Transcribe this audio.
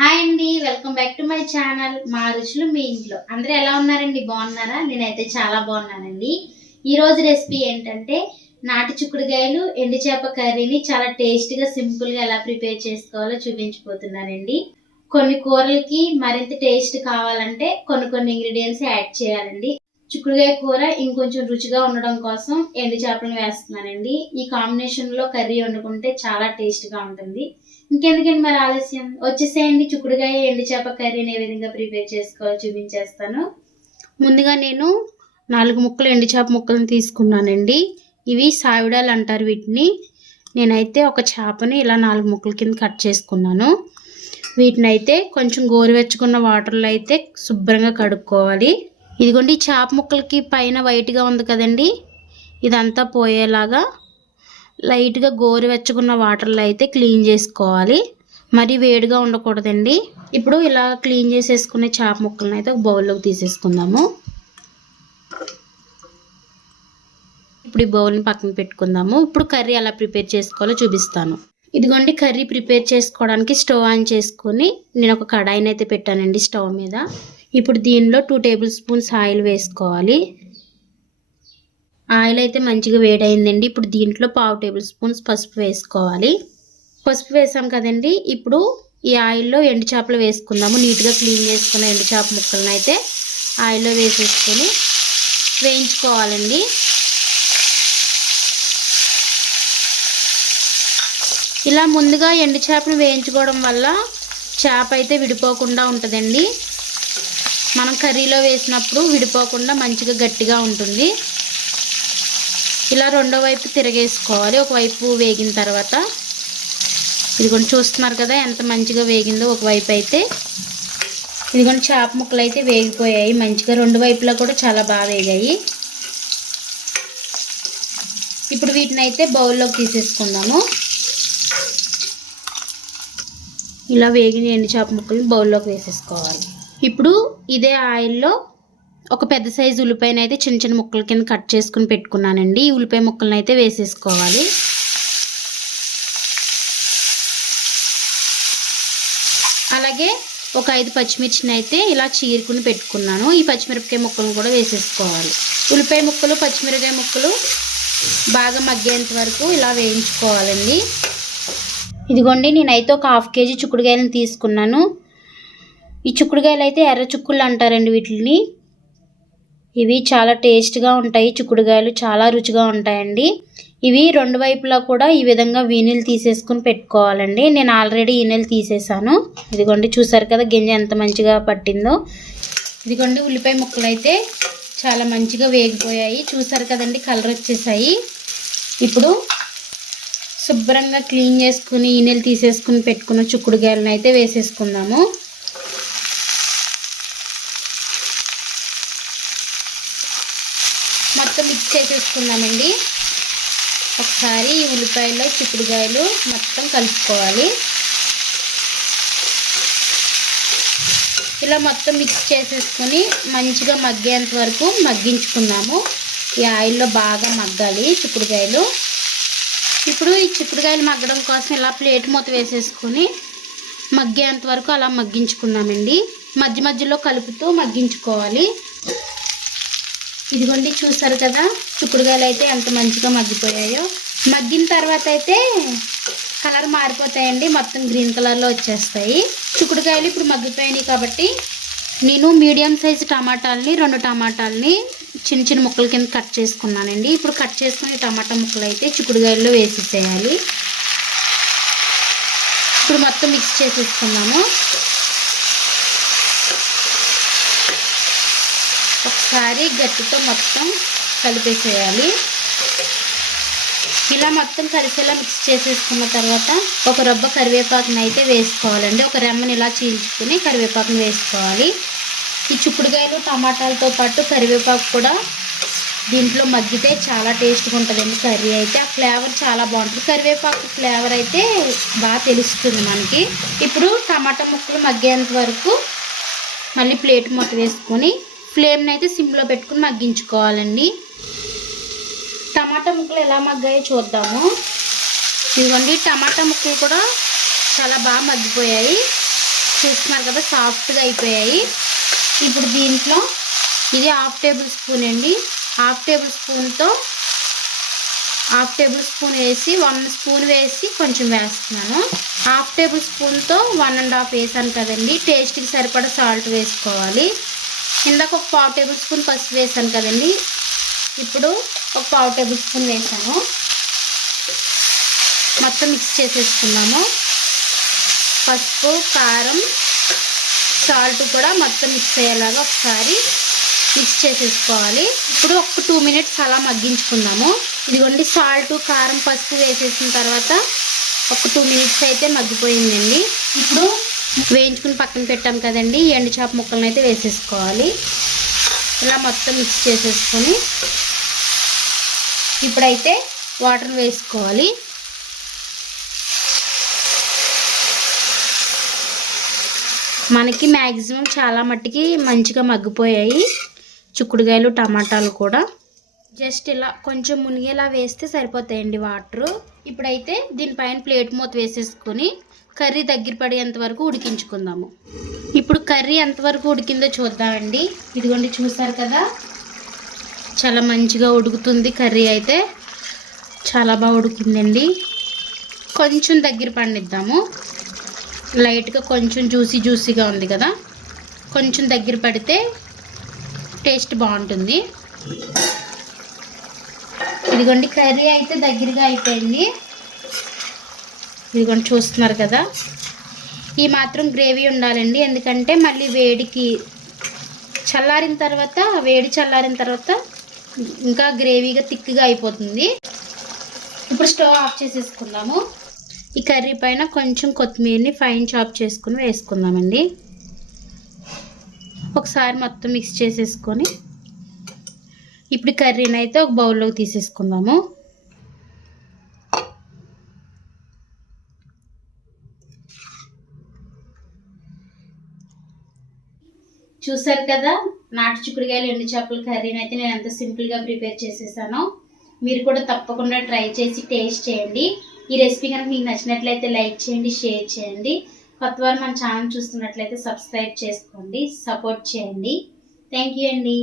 Hi అండి, welcome back to my channel మా రుచులు మీ ఇంట్లో. అందరూ ఎలా ఉన్నారండి? బాగున్నారా? నేనైతే చాలా బాగున్నానండి. ఈ రోజు రెసిపీ ఏంటంటే నాటి చిక్కుడుకాయలు ఎండు చేప కర్రీని చాలా టేస్టీగా సింపుల్గా ఎలా ప్రిపేర్ చేసుకోవాలో చూపించబోతున్నానండి. కొన్ని కూరలకి మరింత టేస్ట్ కావాలంటే కొన్ని ఇంగ్రీడియంట్స్ యాడ్ చేయాలండి. చిక్కుడుకాయ కూర ఇంకొంచెం రుచిగా ఉండడం కోసం ఎండు చేపలను వేస్తున్నానండి. ఈ కాంబినేషన్ లో కర్రీ వండుకుంటే చాలా టేస్ట్ గా ఉంటుంది. ఇంకెందుకండి మరి ఆలస్యం, వచ్చేసేయండి చిక్కుడుకాయ ఎండు చేప కర్రీని ఏ విధంగా ప్రిపేర్ చేసుకోవాలో చూపించేస్తాను. ముందుగా నేను 4 ముక్కలు ఎండు చేప ముక్కలను తీసుకున్నానండి. ఇవి సావిడాలు అంటారు వీటిని. నేనైతే ఒక చేపని ఇలా 4 ముక్కల కింద కట్ చేసుకున్నాను. వీటిని అయితే కొంచెం గోరువెచ్చుకున్న వాటర్లో అయితే శుభ్రంగా కడుక్కోవాలి. ఇదిగోండి, చేప ముక్కలకి పైన వైట్గా ఉంది కదండి, ఇదంతా పోయేలాగా లైట్గా గోరువెచ్చకున్న వాటర్లో అయితే క్లీన్ చేసుకోవాలి. మరి వేడిగా ఉండకూడదండి. ఇప్పుడు ఇలా క్లీన్ చేసేసుకునే చేప ముక్కలను అయితే ఒక బౌల్లోకి తీసేసుకుందాము. ఇప్పుడు ఈ బౌల్ని పక్కన పెట్టుకుందాము. ఇప్పుడు కర్రీ ఎలా ప్రిపేర్ చేసుకోవాలో చూపిస్తాను. ఇదిగోండి, కర్రీ ప్రిపేర్ చేసుకోవడానికి స్టవ్ ఆన్ చేసుకొని నేను ఒక కడాయిని అయితే పెట్టానండి స్టవ్ మీద. ఇప్పుడు దీనిలో 2 టేబుల్ స్పూన్స్ ఆయిల్ వేసుకోవాలి. ఆయిల్ అయితే మంచిగా వేడైందండి. ఇప్పుడు దీంట్లో 1/2 టేబుల్ స్పూన్స్ పసుపు వేసుకోవాలి. పసుపు వేసాం కదండి, ఇప్పుడు ఈ ఆయిల్లో ఎండు చేపలు వేసుకుందాము. నీట్గా క్లీన్ చేసుకున్న ఎండు చేప ముక్కలను అయితే ఆయిల్లో వేసేసుకొని వేయించుకోవాలండి. ఇలా ముందుగా ఎండు చేపను వేయించుకోవడం వల్ల చేప అయితే విడిపోకుండా ఉంటుందండి. మనం కర్రీలో వేసినప్పుడు విడిపోకుండా మంచిగా గట్టిగా ఉంటుంది. ఇలా రెండో వైపు తిరగేసుకోవాలి. ఒకవైపు వేగిన తర్వాత ఇదిగోండి, చూస్తున్నారు కదా ఎంత మంచిగా వేగిందో. ఒకవైపు అయితే ఇదిగోండి, చేప ముక్కలు అయితే వేగిపోయాయి మంచిగా. రెండు వైపులా కూడా చాలా బాగా వేగాయి. ఇప్పుడు వీటిని అయితే బౌల్లోకి తీసేసుకుందాము. ఇలా వేగిన ఎండు చేప ముక్కలు బౌల్లోకి వేసేసుకోవాలి. ఇప్పుడు ఇదే ఆయిల్లో ఒక పెద్ద సైజు ఉల్లిపాయను అయితే చిన్న చిన్న ముక్కల కింద కట్ చేసుకుని పెట్టుకున్నానండి. ఈ ఉల్లిపాయ ముక్కలను అయితే వేసేసుకోవాలి. అలాగే ఒక 5 పచ్చిమిర్చిని అయితే ఇలా చీరుకుని పెట్టుకున్నాను. ఈ పచ్చిమిరపకాయ ముక్కలను కూడా వేసేసుకోవాలి. ఉల్లిపాయ ముక్కలు పచ్చిమిరపకాయ ముక్కలు బాగా మగ్గేంత వరకు ఇలా వేయించుకోవాలండి. ఇదిగోండి, నేనైతే ఒక 1/2 కేజీ చిక్కుడుకాయలను తీసుకున్నాను. ఈ చిక్కుడుకాయలు అయితే ఎర్ర చిక్కుళ్ళు అంటారండి వీటిని. ఇవి చాలా టేస్ట్గా ఉంటాయి. చిక్కుడుకాయలు చాలా రుచిగా ఉంటాయండి. ఇవి రెండు వైపులా కూడా ఈ విధంగా వీనీలు తీసేసుకుని పెట్టుకోవాలండి. నేను ఆల్రెడీ ఈనెలు తీసేసాను. ఇదిగోండి, చూసారు కదా గింజ ఎంత మంచిగా పట్టిందో. ఇదిగోండి, ఉల్లిపాయ ముక్కలు అయితే చాలా మంచిగా వేగిపోయాయి. చూసారు కదండి, కలర్ వచ్చేసాయి. ఇప్పుడు శుభ్రంగా క్లీన్ చేసుకుని ఈనెలు తీసేసుకుని పెట్టుకున్న చిక్కుడుకాయలను అయితే వేసేసుకుందాము. మొత్తం మిక్స్ చేసేసుకుందామండి. ఒకసారి ఈ ఉల్లిపాయలు చిక్కుడుకాయలు మొత్తం కలుపుకోవాలి. ఇలా మొత్తం మిక్స్ చేసేసుకొని మంచిగా మగ్గేంత వరకు మగ్గించుకుందాము. ఈ ఆయిల్లో బాగా మగ్గాలి చిక్కుడుకాయలు. ఇప్పుడు ఈ చిక్కుడుకాయలు మగ్గడం కోసం ఇలా ప్లేట్ మూత వేసేసుకొని మగ్గేంత వరకు అలా మగ్గించుకుందామండి. మధ్య మధ్యలో కలుపుతూ మగ్గించుకోవాలి. ఇదిగోండి, చూసారు కదా చిక్కుడుకాయలు అయితే ఎంత మంచిగా మగ్గిపోయాయో. మగ్గిన తర్వాత అయితే కలర్ మారిపోతాయండి, మొత్తం గ్రీన్ కలర్లో వచ్చేస్తాయి. చిక్కుడుకాయలు ఇప్పుడు మగ్గిపోయినాయి కాబట్టి నేను మీడియం సైజు టమాటాలని 2 టమాటాలని చిన్న చిన్న ముక్కల కింద కట్ చేసుకున్నానండి. ఇప్పుడు కట్ చేసుకునే టమాటా ముక్కలు అయితే చిక్కుడుకాయల్లో వేసేసేయాలి. ఇప్పుడు మొత్తం మిక్స్ చేసేసుకున్నాము. ఒకసారి గట్టితో మొత్తం కలిపేసేయాలి. ఇలా మొత్తం కలిసేలా మిక్స్ చేసేసుకున్న తర్వాత ఒక రబ్బ కరివేపాకుని అయితే వేసుకోవాలండి. ఒక రెమ్మని ఇలా చీల్చుకుని కరివేపాకుని వేసుకోవాలి. ఈ చిక్కుడుకాయలు టమాటాలతో పాటు కరివేపాకు కూడా దీంట్లో మగ్గితే చాలా టేస్ట్గా ఉంటుందండి కర్రీ అయితే. ఆ ఫ్లేవర్ చాలా బాగుంటుంది. కరివేపాకు ఫ్లేవర్ అయితే బాగా తెలుస్తుంది మనకి. ఇప్పుడు టమాటా ముక్కలు మగ్గేంత వరకు మళ్ళీ ప్లేట్ మూత వేసుకొని ఫ్లేమ్ని అయితే సిమ్లో పెట్టుకుని మగ్గించుకోవాలండి. టమాటా ముక్కలు ఎలా మగ్గాయో చూద్దాము. ఇదిగోండి, టమాటా ముక్కలు కూడా చాలా బాగా మగ్గిపోయాయి. చూస్తున్నారు కదా సాఫ్ట్గా అయిపోయాయి. ఇప్పుడు దీంట్లో ఇది 1/2 టేబుల్ స్పూన్ అండి. 1/2 టేబుల్ స్పూన్తో 1/2 టేబుల్ స్పూన్ వేసి 1 స్పూన్ వేసి కొంచెం వేస్తున్నాను. 1/2 టేబుల్ స్పూన్తో 1 1/2 వేసాను కదండి. టేస్ట్కి సరిపడా సాల్ట్ వేసుకోవాలి. ఇందాక ఒక 1/4 టేబుల్ స్పూన్ పసుపు వేసాను కదండి. ఇప్పుడు ఒక 1/4 టేబుల్ స్పూన్ వేసాను. మొత్తం మిక్స్ చేసేసుకున్నాము. పసుపు, కారం, సాల్ట్ కూడా మొత్తం మిక్స్ అయ్యేలాగా ఒకసారి మిక్స్ చేసేసుకోవాలి. ఇప్పుడు ఒక 2 మినిట్స్ అలా మగ్గించుకుందాము. ఇదిగోండి సాల్ట్, కారం, పసుపు వేసేసిన తర్వాత ఒక 2 మినిట్స్ అయితే మగ్గిపోయిందండి. ఇప్పుడు వేయించుకుని పక్కన పెట్టాం కదండి, ఎండు చేప ముక్కలను అయితే వేసేసుకోవాలి. ఇలా మొత్తం మిక్స్ చేసేసుకొని ఇప్పుడైతే వాటర్ వేసుకోవాలి. మనకి మ్యాక్సిమం చాలా మట్టికి మంచిగా మగ్గిపోయాయి చిక్కుడుకాయలు, టమాటాలు కూడా. జస్ట్ ఇలా కొంచెం మునిగేలా వేస్తే సరిపోతాయండి వాటరు. ఇప్పుడైతే దీనిపైన ప్లేట్ మూత వేసేసుకొని కర్రీ దగ్గర పడేంత వరకు ఉడికించుకుందాము. ఇప్పుడు కర్రీ ఎంతవరకు ఉడికిందో చూద్దామండి. ఇదిగోండి చూసారు కదా, చాలా మంచిగా ఉడుకుతుంది. కర్రీ అయితే చాలా బాగా ఉడికిందండి. కొంచెం దగ్గర పడిద్దాము. లైట్గా కొంచెం జ్యూసీగా ఉంది కదా, కొంచెం దగ్గర పడితే టేస్ట్ బాగుంటుంది. ఇదిగోండి కర్రీ అయితే దగ్గరగా అయిపోయింది. ఇదిగోండి చూస్తున్నారు కదా, ఈ మాత్రం గ్రేవీ ఉండాలండి. ఎందుకంటే మళ్ళీ వేడి చల్లారిన తర్వాత ఇంకా గ్రేవీగా థిక్గా అయిపోతుంది. ఇప్పుడు స్టవ్ ఆఫ్ చేసేసుకుందాము. ఈ కర్రీ పైన కొంచెం కొత్తిమీరని ఫైన్ చాప్ చేసుకుని వేసుకుందామండి. ఒకసారి మొత్తం మిక్స్ చేసేసుకొని ఇప్పుడు కర్రీని అయితే ఒక బౌల్లోకి తీసేసుకుందాము. చూసారు కదా, నాటు చిక్కుడుకాయలు, ఎండు చేపల కర్రీని అయితే నేను ఎంత సింపుల్గా ప్రిపేర్ చేసేసానో. మీరు కూడా తప్పకుండా ట్రై చేసి టేస్ట్ చేయండి. ఈ రెసిపీ కనుక మీకు నచ్చినట్లయితే లైక్ చేయండి, షేర్ చేయండి. కొత్త వారు మన ఛానల్ చూస్తున్నట్లయితే సబ్స్క్రైబ్ చేసుకోండి, సపోర్ట్ చేయండి. థ్యాంక్ యూ అండి.